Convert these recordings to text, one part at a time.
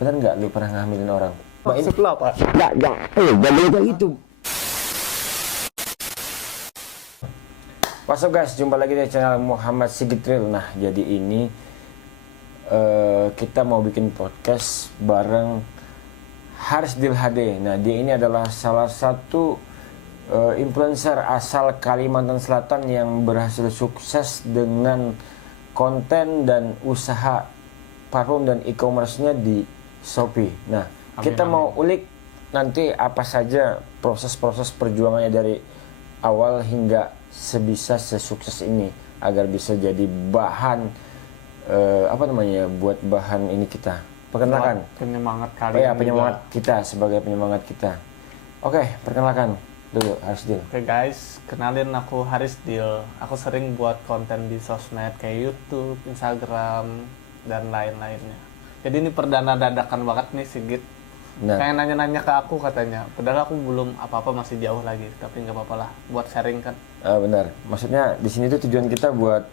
Bener nggak lu pernah ngehamilin orang? Maksud lo apa? Enggak. Jangan kayak gitu. What's up guys, jumpa lagi di channel Muhammad Sigit Real. Nah, jadi ini kita mau bikin podcast bareng Harisdil HD. Nah, dia ini adalah salah satu influencer asal Kalimantan Selatan yang berhasil sukses dengan konten dan usaha parfum dan e-commerce-nya di Shopee. Nah, kita mau ulik nanti apa saja proses-proses perjuangannya dari awal hingga sebisa sesukses ini agar bisa jadi bahan buat bahan ini kita perkenalkan Penyemangat kali. oh ya penyemangat kita sebagai penyemangat kita. Oke, perkenalkan dulu Harisdil. Oke guys, kenalin aku Harisdil. Aku sering buat konten di sosmed kayak YouTube, Instagram, dan lain-lainnya. Jadi ini perdana dadakan banget nih Sigit. Nah, Kayak nanya-nanya ke aku katanya. Padahal aku belum apa-apa, masih jauh lagi. Tapi nggak apa-apa lah, buat sharing kan. benar. Maksudnya di sini tuh tujuan kita buat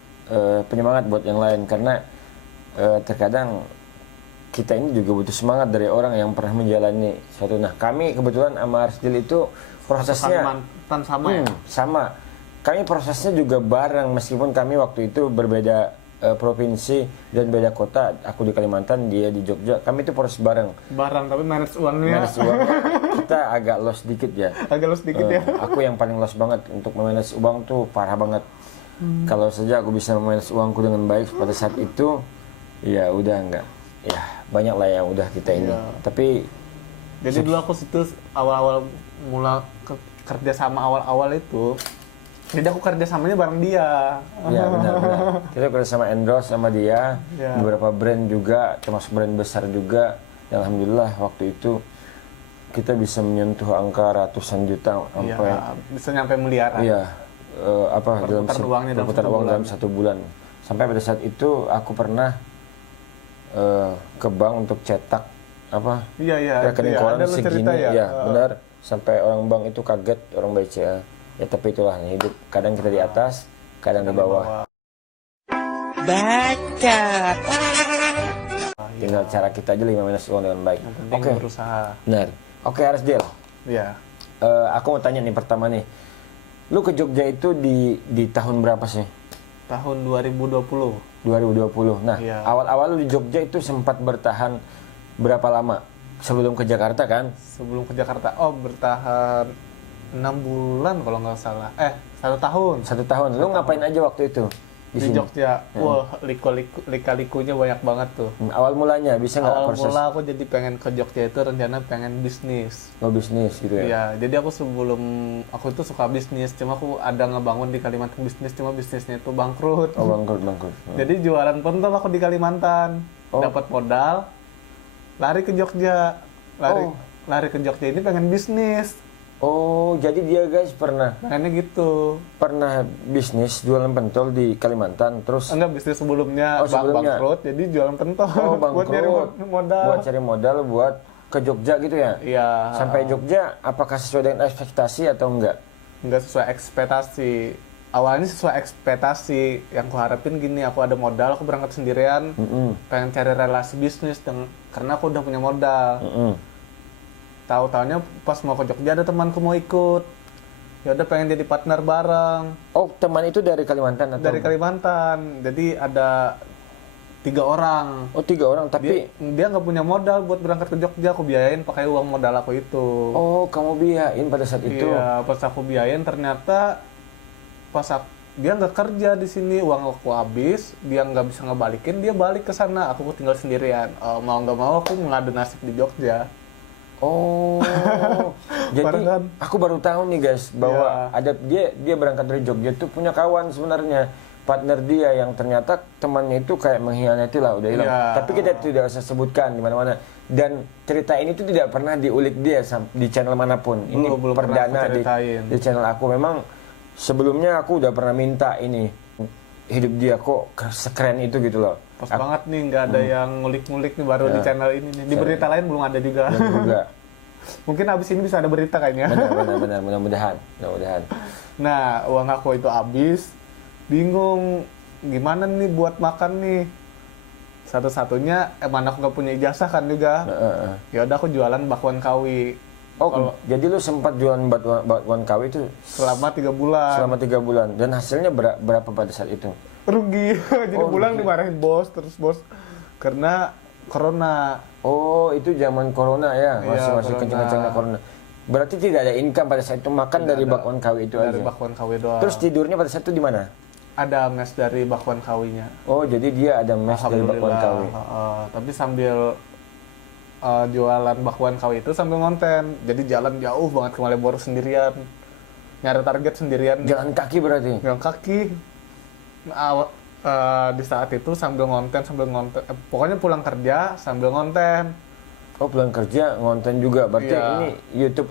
penyemangat buat yang lain karena terkadang kita ini juga butuh semangat dari orang yang pernah menjalani suatu. Nah, kami kebetulan sama Harisdil itu prosesnya Kalimantan sama ya? sama. Kami prosesnya juga bareng meskipun kami waktu itu berbeda provinsi dan beda kota. Aku di Kalimantan, dia di Jogja. Kami itu proses bareng. Barang, tapi manage uangnya Manage uang kita agak loss dikit ya. agak lu sedikit ya. Aku yang paling loss banget untuk memanage uang tuh parah banget. Kalau saja aku bisa memanage uangku dengan baik pada saat itu, ya udah enggak. Ya banyak lah yang udah kita ini. Iya. Tapi Jadi dulu aku situ awal-awal mula kerja sama awal-awal itu. Jadi aku kerja samanya bareng dia. ya benar. Kita kerja sama endorse sama dia, Ya. beberapa brand juga, termasuk brand besar juga. Dan alhamdulillah waktu itu kita bisa menyentuh angka ratusan juta Iya, sampai bisa nyampe miliaran. iya Perputaran uangnya dalam perputaran satu uang bulan. dalam 1 bulan. Sampai pada saat itu aku pernah ke bank untuk cetak Iya, rekening iya. koran Ada lu segini cerita ya, benar, sampai orang bank itu kaget, orang BCA. Ya tapi itulah hidup, kadang kita di atas, kadang di bawah. Bacot. Tinggal cara kita aja 5 minus uang dengan baik. Yang penting Oke, berusaha. benar. Oke, Harisdil. Iya. Aku mau tanya nih pertama nih. Lu ke Jogja itu di tahun berapa sih? Tahun 2020. 2020. Nah, Iya. awal-awal lu di Jogja itu sempat bertahan berapa lama? Sebelum ke Jakarta kan? Sebelum ke Jakarta. Oh, bertahan 6 bulan kalau nggak salah. 1 tahun. 1 tahun. Lu ngapain aja waktu itu di Di sini? Jogja. Wah, lika-likunya banyak banget tuh. Awal mulanya bisa nggak Awal proses mula aku jadi pengen ke Jogja itu rencana pengen bisnis. mau bisnis gitu ya? Iya, jadi aku itu suka bisnis, cuma aku ada ngebangun di Kalimantan bisnis, cuma bisnisnya itu bangkrut. Oh, bangkrut. Jadi jualan pentol aku di Kalimantan, Oh. dapat modal, lari ke Jogja, lari ke Jogja ini pengen bisnis, Oh, jadi dia guys pengennya gitu. pernah bisnis jualan pentol di Kalimantan, terus Enggak, bisnis sebelumnya, Oh, sebelumnya. bangkrut, jadi jualan pentol buat nyari bangkrut modal. buat cari modal buat ke Jogja gitu ya? Iya. Sampai Jogja, apakah sesuai dengan ekspektasi atau enggak? Nggak sesuai ekspektasi. Awalnya sesuai ekspektasi, yang aku harapin gini, aku ada modal, aku berangkat sendirian, pengen cari relasi bisnis karena aku udah punya modal. Tahu-taunya pas mau ke Jogja ada temanku mau ikut, ya udah pengen jadi partner bareng Oh, teman itu dari Kalimantan atau? dari Kalimantan. Jadi ada 3 orang. Oh, 3 orang, tapi Dia nggak punya modal buat berangkat ke Jogja, aku biayain pakai uang modal aku itu. oh, kamu biayain pada saat itu? Iya, pas aku biayain ternyata dia nggak kerja di sini, uang aku habis, dia nggak bisa ngebalikin, dia balik ke sana, aku tinggal sendirian. Mau nggak mau aku mengadu nasib di Jogja. Oh, jadi Barengan. aku baru tahu nih guys bahwa ada dia berangkat dari Jogja tuh punya kawan sebenarnya, partner dia yang ternyata temannya itu kayak mengkhianati lah, udah hilang. Iya. Tapi kita tidak usah sebutkan di mana-mana. Dan cerita ini tuh tidak pernah diulik dia di channel manapun. Ini Belum pernah perdana aku ceritain. di channel aku. Memang sebelumnya aku udah pernah minta ini hidup dia kok sekeren itu gitu loh. Pas banget nih, nggak ada yang ngulik-ngulik nih baru di channel ini nih. Di berita lain belum ada juga. Dan juga Mungkin abis ini bisa ada berita kayaknya. benar mudah-mudahan. Nah, uang aku itu habis, bingung gimana nih buat makan nih. Satu-satunya emang aku nggak punya ijazah kan juga. Ya udah aku jualan bakwan kawi. Jadi lu sempat jualan bakwan kawi itu Selama 3 bulan. selama 3 bulan dan hasilnya berapa pada saat itu? Rugi. Jadi pulang dimarahin bos, terus bos karena corona. Oh, itu zaman corona ya, Iya, masih corona. kencang-kencangnya corona. Berarti tidak ada income pada saat itu, makan dari ada. bakwan kawi itu Dari aja. bakwan kawi doang. Terus tidurnya pada saat itu di mana? Ada mes dari bakwan kawinya. Oh, jadi dia ada mes dari bakwan kawi. Tapi sambil jualan bakwan kawi itu sambil ngonten. Jadi jalan jauh banget ke Malioboro sendirian. Nyari target sendirian. Jalan kaki berarti. Jalan kaki. Di saat itu sambil ngonten. Pokoknya pulang kerja sambil ngonten. Oh, pulang kerja ngonten juga. Berarti Iya. ini YouTube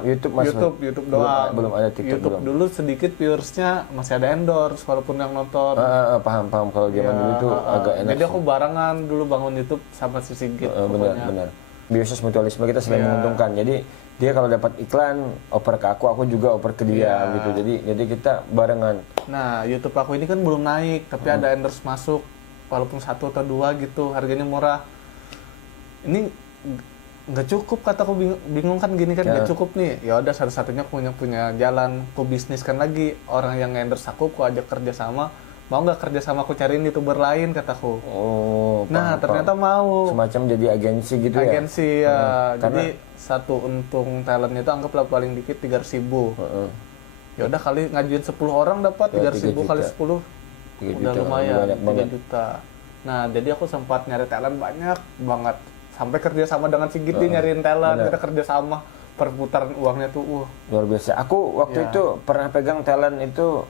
YouTube Mas. YouTube doang. Belum ada TikTok YouTube belum. dulu sedikit viewersnya masih ada endorse walaupun yang nonton. Paham kalau zaman dulu itu agak enak. Jadi aku barengan dulu bangun YouTube sama si Sigit. Pokoknya. Benar. Bisnis mutualisme kita saling menguntungkan. Jadi dia kalau dapat iklan oper ke aku juga oper ke dia gitu. Jadi kita barengan. Nah, YouTube aku ini kan belum naik, tapi ada endorse masuk walaupun 1 atau 2 gitu, harganya murah. Ini nggak cukup, kataku bingung kan gini kan, nggak cukup nih. Ya udah satu-satunya punya jalan, ku bisniskan lagi. Orang yang endorse aku ajak kerja sama, mau nggak kerja sama aku cariin YouTuber lain kataku. Oh, Nah, ternyata mau. semacam jadi agensi gitu ya. Agensi ya. Jadi satu untung talentnya itu anggaplah paling dikit 300.000. Ya udah kali ngajuin 10 orang dapat 300.000 kali 10. 3 Udah juta, lumayan, banyak 3 banget. juta. Nah, jadi aku sempat nyari talent banyak banget. Sampai kerja sama dengan Sigit dia nyariin talent, kita kerja sama. Perputaran uangnya tuh Luar biasa. Aku waktu itu pernah pegang talent itu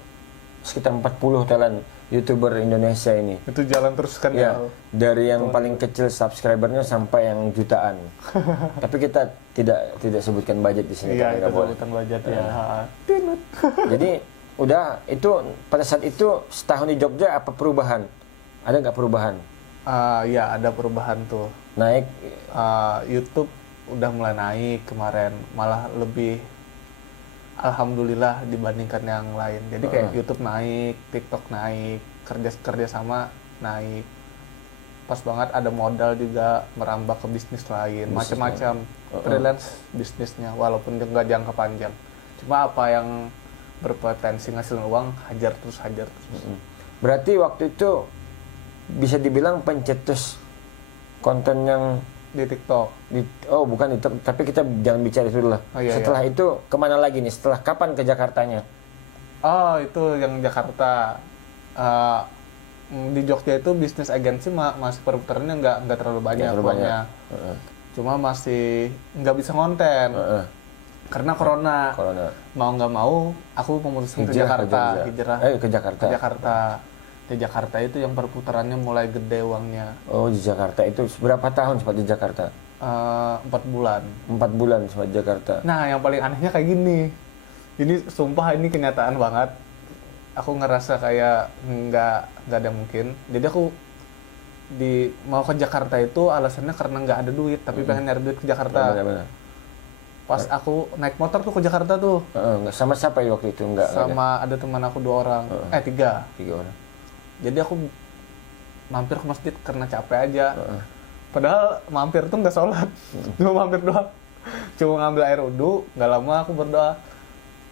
sekitar 40 talent YouTuber Indonesia ini. itu jalan terus kan Ya, dari yang paling kecil subscribernya sampai yang jutaan. Tapi kita tidak sebutkan budget di sini. Iya, kan, itu nggak boleh. sebutan budget ya. Tinut. Jadi udah itu pada saat itu setahun di Jogja apa perubahan? Ada nggak perubahan? Ya, ada perubahan tuh. Naik YouTube udah mulai naik kemarin, malah lebih alhamdulillah dibandingkan yang lain. Jadi kayak YouTube naik, TikTok naik, kerja sama naik. Pas banget ada modal juga merambah ke bisnis lain, macam-macam freelance bisnisnya, walaupun nggak jangka panjang. Cuma apa yang berpotensi ngasilin uang, hajar terus. Berarti waktu itu bisa dibilang pencetus konten yang Di TikTok. bukan itu, tapi kita jangan bicara itu dulu lah. Oh, iya, Setelah itu kemana lagi nih? Setelah kapan ke Jakartanya? Oh, itu yang Jakarta. Di Jogja itu bisnis agensi masih perputarannya nggak terlalu banyak uangnya. Cuma masih nggak bisa konten. Karena corona. Mau nggak mau, aku memutuskan ke Jakarta. Hijrah Ke Jakarta. ke Jakarta. Di Jakarta itu yang perputarannya mulai gede uangnya. Oh, di Jakarta itu berapa tahun sempat di Jakarta? 4 bulan. 4 bulan sempat di Jakarta. Nah, yang paling anehnya kayak gini. Ini sumpah ini kenyataan banget. Aku ngerasa kayak nggak ada mungkin. Jadi aku mau ke Jakarta itu alasannya karena nggak ada duit, tapi pengen nyari duit ke Jakarta. Benar. Pas aku naik motor tuh ke Jakarta tuh. Nggak sama siapa ya waktu itu? Nggak Sama ada teman aku 2 orang. 3. 3 orang. Jadi aku mampir ke masjid karena capek aja. Padahal mampir tuh nggak sholat, cuma mampir doang. Cuma ngambil air wudhu, nggak lama aku berdoa,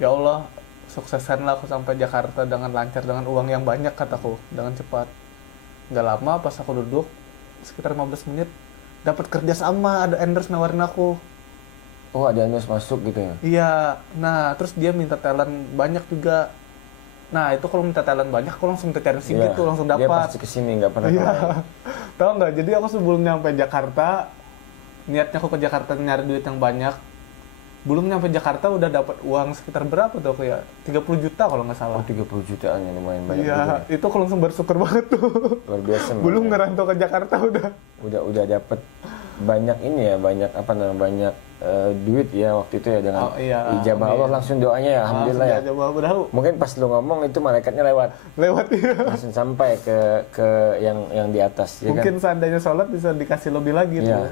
ya Allah, sukseskanlah aku sampai Jakarta dengan lancar, dengan uang yang banyak, kataku, dengan cepat. Nggak lama pas aku duduk, sekitar 15 menit, dapat kerja sama, ada endorse nawarin aku. Oh, ada endorse masuk gitu ya? Iya, nah terus dia minta talent banyak juga. Nah itu kalau minta talent banyak, aku langsung cari Sigit tuh, langsung dapat. Dia pasti kesini, nggak pernah kemana. Tahu nggak? Jadi aku sebelum nyampe Jakarta, niatnya aku ke Jakarta nyari duit yang banyak. Belum nyampe Jakarta udah dapat uang sekitar berapa tuh aku ya? 30 juta kalau nggak salah. Oh, 30 jutaan ya, lumayan banyak juga. Iya, itu aku langsung bersyukur banget tuh. Luar biasa. Belum ngerantau ke Jakarta Udah dapat banyak ini ya, banyak duit ya waktu itu ya dengan ijabah Allah, langsung doanya ya, alhamdulillah ya. Mungkin pas lu ngomong itu malaikatnya lewat ya. langsung sampai ke yang di atas. Mungkin ya kan? seandainya sholat bisa dikasih lebih lagi tuh.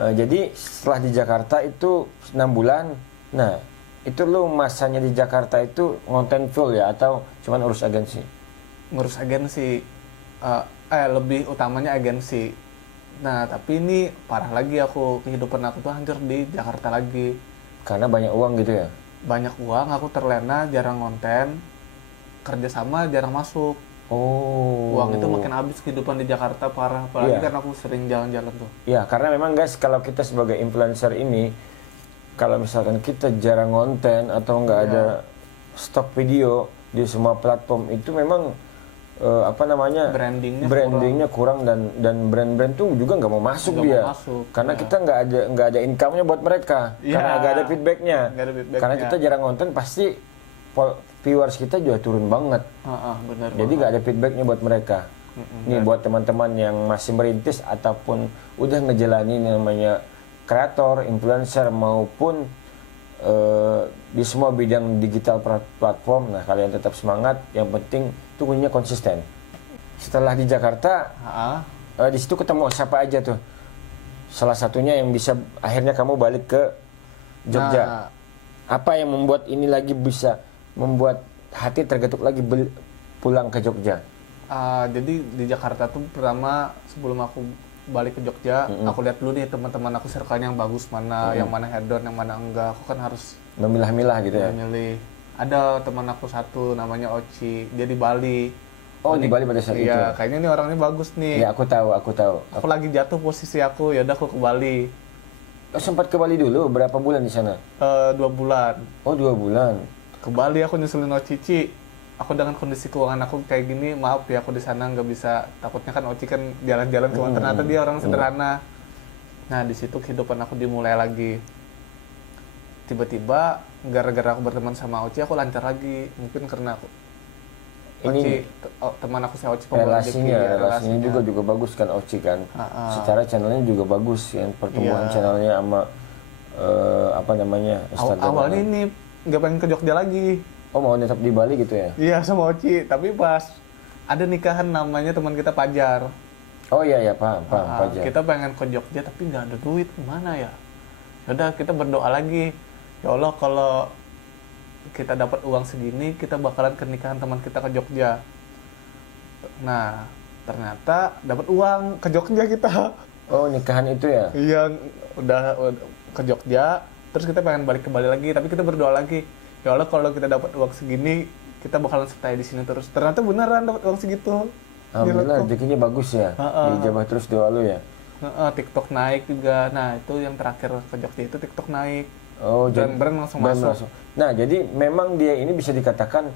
Jadi setelah di Jakarta itu 6 bulan, nah itu lu masanya di Jakarta itu ngonten full ya atau cuman urus agensi? Ngurus agensi. lebih utamanya agensi. Nah, tapi ini parah lagi aku, kehidupan aku tuh hancur di Jakarta lagi. Karena banyak uang gitu ya? Banyak uang, aku terlena, jarang konten, kerjasama jarang masuk. Oh. Uang itu makin habis, kehidupan di Jakarta parah, apalagi Iya. karena aku sering jalan-jalan tuh. Ya, karena memang guys, kalau kita sebagai influencer ini, kalau misalkan kita jarang konten atau nggak ada stok video di semua platform, itu memang brandingnya kurang dan brand-brand tuh juga nggak mau masuk Nggak dia mau masuk, karena kita nggak ada income-nya buat mereka karena nggak ada feedback-nya. Karena kita jarang konten, pasti viewers kita juga turun banget. Bener Jadi nggak ada feedbacknya buat mereka. Nih buat teman-teman yang masih merintis ataupun udah ngejalanin yang namanya kreator, influencer maupun di semua bidang digital platform, nah kalian tetap semangat. Yang penting itu kuncinya konsisten. Setelah di Jakarta, di situ ketemu siapa aja tuh? Salah satunya yang bisa akhirnya kamu balik ke Jogja. Apa yang membuat ini lagi bisa membuat hati tergetuk lagi pulang ke Jogja? Jadi di Jakarta tuh pertama sebelum aku balik ke Jogja, aku lihat dulu nih teman-teman aku circle-nya yang bagus mana, yang mana hedon, yang mana enggak. Aku kan harus memilah-milah gitu ya. Memilih. Ada teman aku satu namanya Oci, dia di Bali. Oh, di Bali pada saat itu. Iya, kayaknya nih orangnya bagus nih. Ya, aku tahu. Aku lagi jatuh posisi aku, ya udah aku ke Bali. Oh, sempat ke Bali dulu, berapa bulan di sana? 2 bulan. Oh, 2 bulan. Ke Bali aku nyusulin Oci. Aku dengan kondisi keuangan aku kayak gini, maaf ya aku di sana nggak bisa. Takutnya kan Oci kan jalan-jalan kemana, ternyata dia orang sederhana. Nah di situ kehidupan aku dimulai lagi. Tiba-tiba gara-gara aku berteman sama Oci, aku lancar lagi. Mungkin karena aku teman aku si Oci relasinya juga bagus kan Oci kan. Secara channelnya juga bagus kan, pertumbuhan channelnya sama awalnya ini nggak pengen ke Jogja lagi. Oh, mau tetap di Bali gitu ya? Iya sama Oci, tapi pas ada nikahan namanya teman kita Pajar. Oh iya paham Pajar. Kita pengen ke Jogja tapi nggak ada duit, gimana ya? Yaudah kita berdoa lagi, ya Allah kalau kita dapat uang segini kita bakalan ke nikahan teman kita ke Jogja. Nah ternyata dapat uang ke Jogja kita. Oh, nikahan itu ya? Iya, udah ke Jogja, terus kita pengen balik ke Bali lagi, tapi kita berdoa lagi. Ya Allah kalau kita dapat uang segini kita bakalan stay di sini terus. Ternyata beneran dapat uang segitu. Alhamdulillah rezekinya bagus ya. Dijabah terus doa lu ya. TikTok naik juga. Nah itu yang terakhir ke Jogja itu TikTok naik. Oh, brand langsung masuk. Nah jadi memang dia ini bisa dikatakan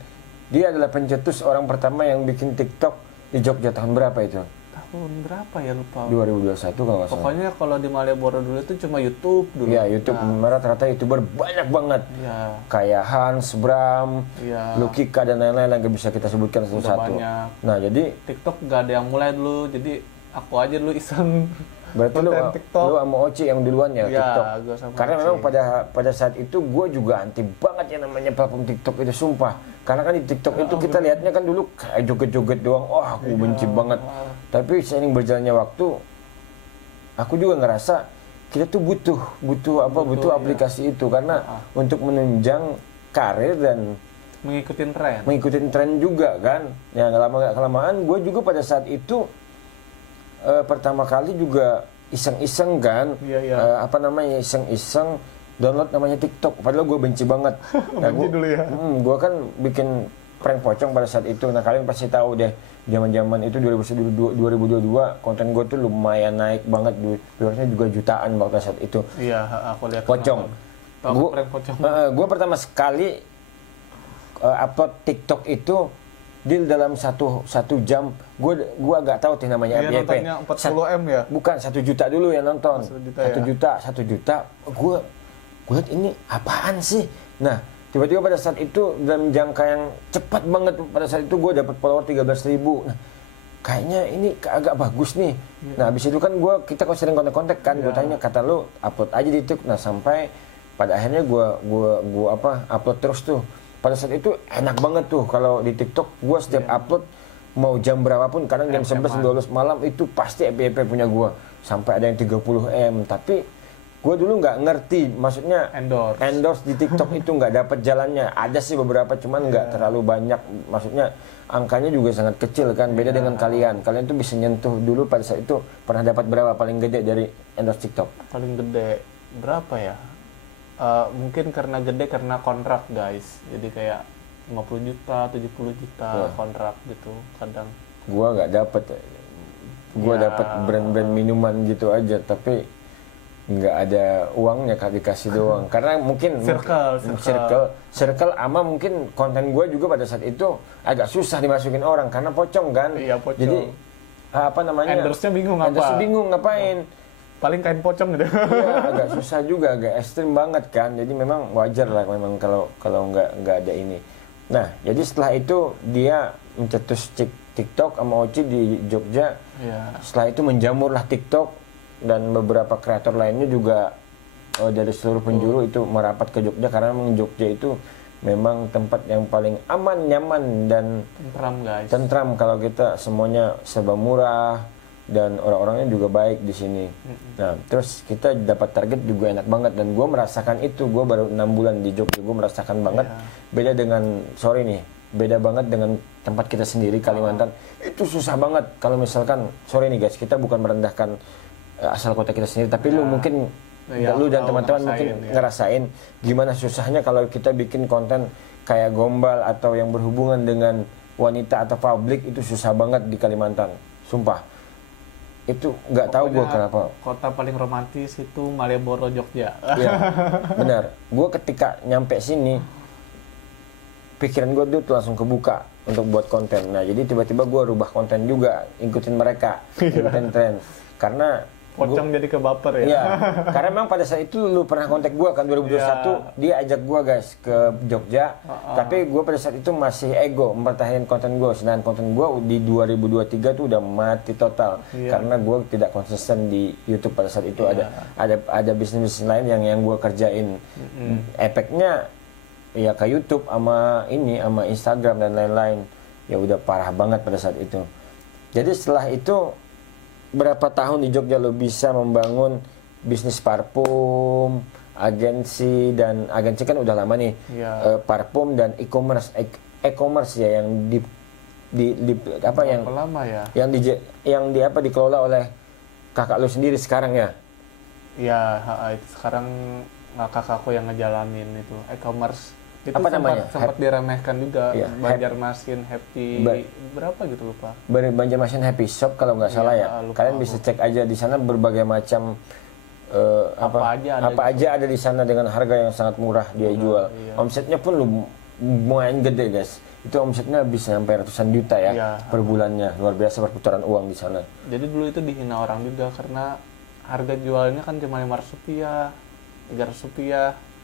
dia adalah pencetus orang pertama yang bikin TikTok di Jogja. Tahun berapa itu? Tahun berapa ya lupa. 2021 kalau nggak salah. Pokoknya kalau di Malioboro dulu itu cuma YouTube dulu. Ya YouTube, rata-rata YouTuber banyak banget. Ya. Kayak Hans, Bram, Lukika dan lain-lain yang nggak bisa kita sebutkan satu-satu. Nah jadi TikTok nggak ada yang mulai dulu, jadi aku aja dulu iseng. Berarti lu sama Oci yang duluan ya TikTok? Karena memang pada saat itu gue juga anti banget yang namanya platform TikTok itu, sumpah. Karena kan di TikTok itu kita lihatnya kan dulu kayak joget-joget doang, aku benci banget. Tapi seiring berjalannya waktu, aku juga ngerasa kita tuh butuh aplikasi itu karena untuk menunjang karir dan mengikuti tren juga kan. Ya nggak kelamaan gue juga pada saat itu pertama kali juga iseng-iseng kan, iseng-iseng download namanya TikTok, padahal gue benci banget. Nah, gue kan bikin prank pocong pada saat itu. Nah kalian pasti tahu deh, zaman-zaman itu 2022 konten gue tuh lumayan naik banget, viewersnya juga jutaan pada saat itu. Iya, aku lihat. Pocong. Gue pertama sekali upload TikTok itu di dalam satu jam, gue agak tahu tuh namanya FYP. Nontonnya 40M ya? Bukan, 1 juta dulu yang nonton. 1 juta. Gue lihat ini apaan sih? Nah, tiba-tiba pada saat itu dalam jangka yang cepat banget, pada saat itu gue dapat follower 13.000. Nah, kayaknya ini agak bagus nih. Nah, habis itu kan kita kok sering kontak-kontak kan, gue tanya, kata lu upload aja di TikTok. Nah, sampai pada akhirnya gue upload terus tuh. Pada saat itu enak banget tuh kalau di TikTok gue setiap upload mau jam berapapun, kadang jam 11 12 malam itu pasti FYP punya gue sampai ada yang 30M. Tapi Gue dulu nggak ngerti, maksudnya endorse di TikTok itu nggak dapat jalannya. Ada sih beberapa, cuman nggak terlalu banyak. Maksudnya angkanya juga sangat kecil kan. Beda dengan kalian. Kalian tuh bisa nyentuh dulu pada saat itu pernah dapat berapa paling gede dari endorse TikTok? paling gede berapa ya? Mungkin karena gede karena kontrak guys. Jadi kayak 50 juta, 70 juta kontrak gitu kadang. Gua nggak dapet. Gua dapat brand-brand minuman gitu aja, tapi nggak ada uangnya, dikasih doang. Karena mungkin circle ama mungkin konten gue juga pada saat itu agak susah dimasukin orang karena pocong kan. Iya, pocong. Jadi apa namanya? Endorse-nya bingung ngapain. Paling kain pocong gitu. Iya, agak susah juga, agak ekstrim banget kan. Jadi memang wajar lah memang kalau nggak ada ini. Nah, jadi setelah itu dia mencetus TikTok sama Oci di Jogja. Iya. Setelah itu menjamurlah TikTok dan beberapa kreator lainnya juga dari seluruh penjuru itu merapat ke Jogja karena memang Jogja itu memang tempat yang paling aman, nyaman dan tentram guys. Tentram kalau kita semuanya serba murah dan orang-orangnya juga baik di sini. Nah, terus kita dapat target juga enak banget dan gue merasakan itu. Gue baru 6 bulan di Jogja, gue merasakan banget. Beda banget dengan tempat kita sendiri Kalimantan. Itu susah banget kalau misalkan nih guys, kita bukan merendahkan asal kota kita sendiri, tapi lu mungkin lu dan teman-teman mungkin ngerasain gimana susahnya kalau kita bikin konten kayak gombal atau yang berhubungan dengan wanita atau publik. Itu susah banget di Kalimantan, sumpah. Itu nggak tahu gue kenapa. Kota paling romantis itu Malioboro, Jogja. Iya, benar. Gue ketika nyampe sini, pikiran gue tuh langsung kebuka untuk buat konten. Nah, jadi tiba-tiba gue rubah konten juga, ikutin mereka, ikutin tren. Karena pocong jadi kebaper ya. Iya, karena memang pada saat itu lu pernah kontak gue kan 2021, dia ajak gue guys ke Jogja. Tapi gue pada saat itu masih ego mempertahankan konten gue. Sedangkan konten gue di 2023 tuh udah mati total karena gue tidak konsisten di YouTube pada saat itu. Ada bisnis lain yang gue kerjain. Efeknya ya ke YouTube sama Instagram dan lain-lain. Ya udah parah banget pada saat itu. Jadi setelah itu berapa tahun di Jogja lo bisa membangun bisnis parfum, agensi kan udah lama nih. Parfum dan e-commerce ya yang dikelola oleh kakak lo sendiri sekarang ya. Iya, itu sekarang kakakku yang ngejalanin itu e-commerce. Itu apa namanya? Sempat diremehkan juga, Banjarmasin Happy berapa gitu lupa. Banjarmasin Happy Shop kalau nggak salah ya. Kalian bisa cek aja di sana berbagai macam apa aja ada di sana dengan harga yang sangat murah dia jual. Omsetnya pun lumayan gede guys. Itu omsetnya bisa sampai ratusan juta ya per bulannya. Luar biasa perputaran uang di sana. Jadi dulu itu dihina orang juga karena harga jualnya kan cuma Rp500, Rp300.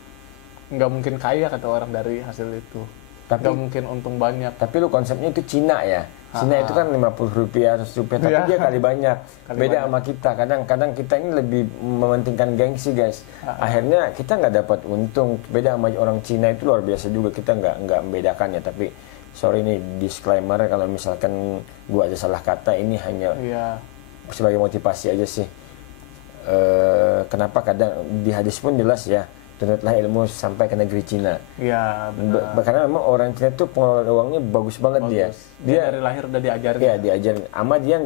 Nggak mungkin kaya kata orang dari hasil itu. Nggak mungkin untung banyak. Tapi lu konsepnya itu Cina ya. Cina itu kan Rp50, Rp100, tapi dia kali banyak. Beda sama kita. Kadang kita ini lebih mementingkan gengsi guys. Akhirnya kita nggak dapat untung. Beda sama orang Cina itu luar biasa juga. Kita nggak membedakannya. Tapi sorry nih disclaimer kalau misalkan gua ada salah kata, ini hanya sebagai motivasi aja sih. Kenapa kadang di hadis pun jelas ya. Tuntutlah ilmu sampai ke negeri Cina. Iya, benar. Karena memang orang Cina tuh pengelolaan uangnya bagus banget dia. Dia dari lahir udah diajarin. Iya, diajarin. Ama dia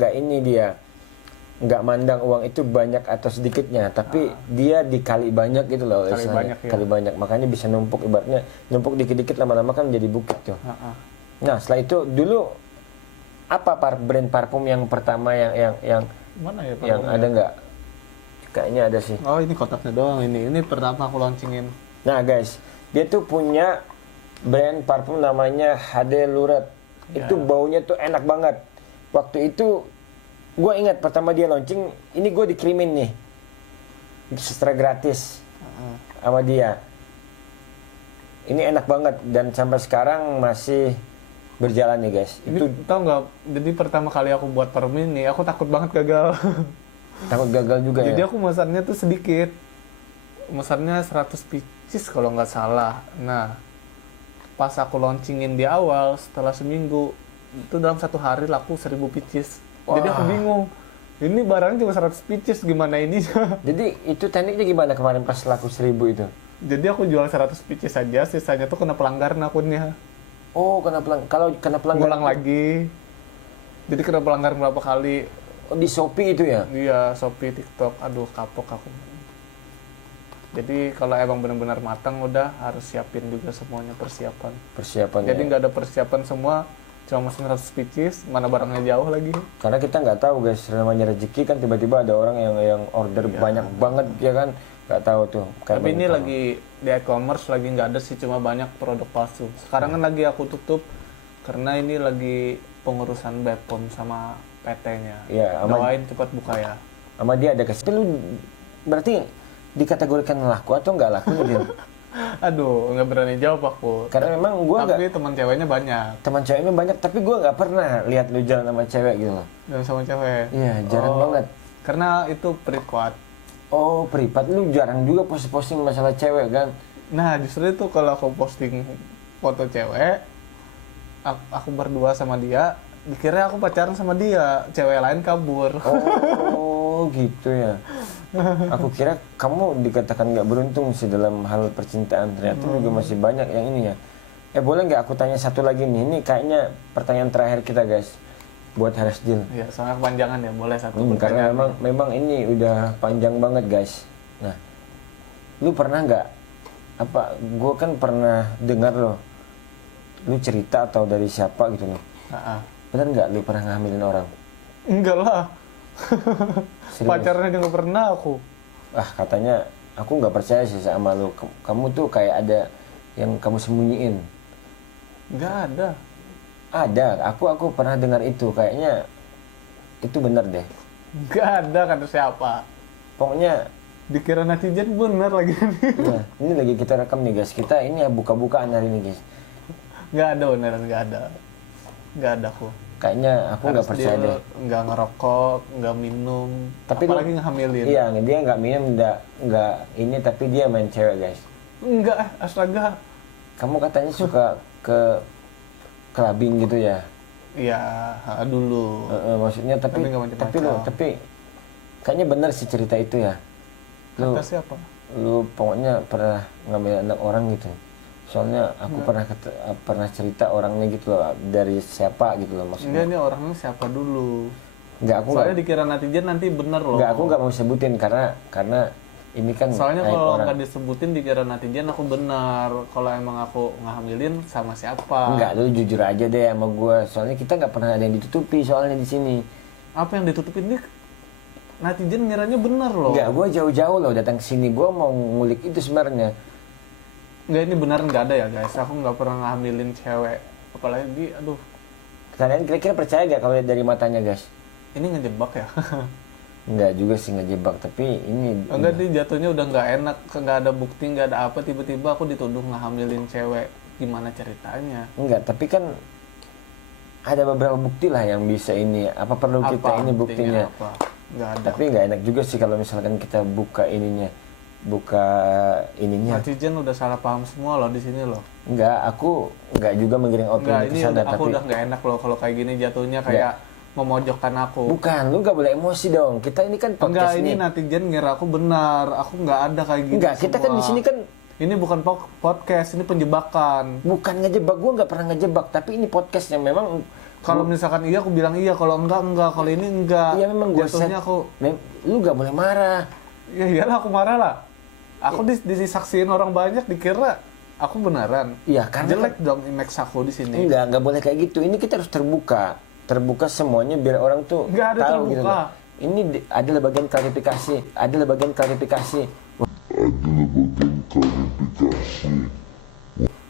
nggak mandang uang itu banyak atau sedikitnya, tapi dia dikali banyak gitu loh. Kali banyak. Makanya bisa numpuk, ibaratnya numpuk dikit-dikit lama-lama kan jadi bukit tuh. Nah, setelah itu dulu apa brand parfum yang pertama yang mana ya? Yang ada nggak? Kayaknya ada sih. Oh, ini kotaknya doang ini. Ini pertama aku launchingin. Nah guys, dia tuh punya brand parfum namanya HD Luret. Itu baunya tuh enak banget. Waktu itu gue ingat pertama dia launching, ini gue dikirimin nih secara gratis sama dia. Ini enak banget dan sampai sekarang masih berjalan nih guys. Itu tau nggak? Jadi pertama kali aku buat parfum ini, aku takut banget gagal. Takut gagal juga. Jadi aku mesannya tuh sedikit. Mesannya 100 pieces kalau nggak salah. Nah, pas aku launchingin di awal, setelah seminggu, itu dalam 1 hari laku 1000 pieces. Jadi aku bingung. Ini barangnya cuma 100 pieces, gimana ini? Jadi itu tekniknya gimana kemarin pas laku 1000 itu? Jadi aku jual 100 pieces saja, sisanya tuh kena pelanggaran akunnya. Oh, kalau kena pelanggaran Ngulang lagi. Jadi kena pelanggaran berapa kali? oh, di Shopee itu ya? Iya, Shopee, TikTok. Aduh, kapok aku. Jadi kalau emang benar-benar matang udah harus siapin juga semuanya persiapan. Persiapannya. Jadi nggak ada persiapan semua, cuma mesin 100 pieces, mana barangnya jauh lagi. Karena kita nggak tahu guys, namanya rezeki kan tiba-tiba ada orang yang order banyak banget ya kan, nggak tahu tuh. Tapi ini lagi di e-commerce lagi nggak ada sih, cuma banyak produk palsu. Sekarang kan lagi aku tutup karena ini lagi pengurusan BPOM sama PT-nya. Iya, Doain cepat buka ya. sama dia ada kesempatan. Lu berarti dikategorikan laku atau nggak laku nih? Aduh, nggak berani jawab aku. Karena memang gua nggak, Tapi teman ceweknya banyak. teman ceweknya banyak, tapi gua nggak pernah lihat lu jalan sama cewek gitu loh. Dan sama cewek. Iya, jarang banget. Karena itu privat. Oh, privat, lu jarang juga posting masalah cewek kan? Nah, justru itu kalau aku posting foto cewek, aku berdua sama dia, dikira aku pacaran sama dia, cewek lain kabur. Oh, gitu ya. Aku kira kamu dikatakan nggak beruntung sih dalam hal percintaan. Ternyata juga masih banyak yang ini ya. Boleh nggak aku tanya satu lagi nih? Ini kayaknya pertanyaan terakhir kita guys. Buat Harisdil. Iya, soalnya kepanjangan ya, boleh satu Karena memang ini udah panjang banget guys. Nah, lu pernah nggak? Gue kan pernah dengar loh. Lu cerita atau dari siapa gitu loh. Bener nggak lu pernah ngehamilin orang? Enggak lah. Serius? Pacaran aja nggak pernah aku. Katanya aku nggak percaya sih sama lu. Kamu tuh kayak ada yang kamu sembunyiin. Nggak ada. Ada, aku pernah dengar itu. Kayaknya itu benar deh. Nggak ada kata siapa. Pokoknya Dikira netizen bener lagi nih. ya, ini lagi kita rekam nih guys. Kita ini ya buka-bukaan hari ini guys. Nggak ada beneran, nggak ada. Nggak ada aku. Kayaknya aku nggak percaya deh. Nggak ngerokok, nggak minum, Tapi apalagi ngehamilin. Iya, dia nggak minum, nggak ini, tapi dia main cewek guys. Enggak, astaga. Kamu katanya suka ke clubbing gitu ya? Iya, dulu. Maksudnya tapi Tapi nggak macam-macam. tapi kayaknya benar sih cerita itu ya. Lu Kata siapa? lu pokoknya pernah ngambil anak orang gitu. Soalnya aku pernah cerita orangnya gitu loh, dari siapa gitu loh maksudnya. Enggak, ini orangnya siapa dulu. Enggak, aku Soalnya dikira netizen nanti bener loh. Enggak, aku nggak mau sebutin karena ini kan Soalnya aib kalau orang. nggak disebutin dikira netizen aku benar. Kalau emang aku ngehamilin sama siapa? Enggak, lu jujur aja deh sama gue. Soalnya kita nggak pernah ada yang ditutupi soalnya di sini. Apa yang ditutupin nih? Netizen ngiranya bener loh. Enggak, gue jauh-jauh loh datang ke sini. Gue mau ngulik itu sebenarnya. Enggak, ini beneran nggak ada ya guys. Aku nggak pernah ngehamilin cewek. Apalagi, aduh, Kalian kira-kira percaya gak kalau lihat dari matanya guys? ini ngejebak ya. Enggak juga sih ngejebak, tapi ini Enggak, dia jatuhnya udah nggak enak, nggak ada bukti, nggak ada apa, tiba-tiba aku dituduh ngehamilin cewek. Gimana ceritanya? enggak, tapi kan ada beberapa bukti lah yang bisa ini. Apa perlu kita ini buktinya? Apa? Nggak ada. Tapi nggak enak juga sih kalau misalkan kita buka ininya. Netizen udah salah paham semua loh di sini loh. Enggak, aku enggak juga menggiring Enggak, opini ke ini sana, aku tapi udah nggak enak loh kalau kayak gini jatuhnya kayak memojokkan aku. bukan, lu nggak boleh emosi dong. Kita ini kan Enggak, podcast ini nih. netizen ngira aku benar. Aku nggak ada kayak gini. Enggak, kita kan di sini kan Ini bukan podcast, ini penjebakan. bukan ngejebak. Gua nggak pernah ngejebak, tapi ini podcast yang memang Kalau misalkan iya aku bilang iya, kalau enggak. Kalau ini enggak. iya memang gua jatuhnya aku lu nggak boleh marah. ya iyalah aku marah lah. Aku disaksiin orang banyak dikira aku beneran. Iya, karena Jelek dong image aku di sini. nggak boleh kayak gitu. Ini kita harus terbuka semuanya biar orang tuh Nggak ada tahu gitu terbuka. loh. Ini adalah bagian klarifikasi.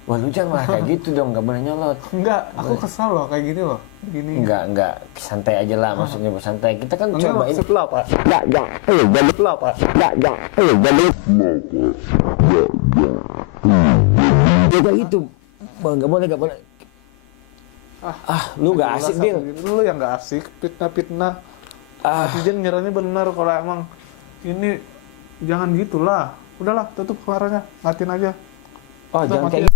Wah, lu jangan malah kayak gitu dong, nggak boleh nyolot. Enggak, aku kesal loh kayak gini loh. Gini. Enggak, santai aja lah, maksudnya santai. Kita kan Enggak, cobain. maksud lo apa? Maksud lo apa? Jaga itu. Nggak boleh. Lu nggak asik, Bil. Lu yang nggak asik, fitnah. Netizen ngiranya benar kalau emang ini jangan gitulah. Udahlah, tutup kameranya, matiin aja. Oh, Udah, jangan matiin. kayak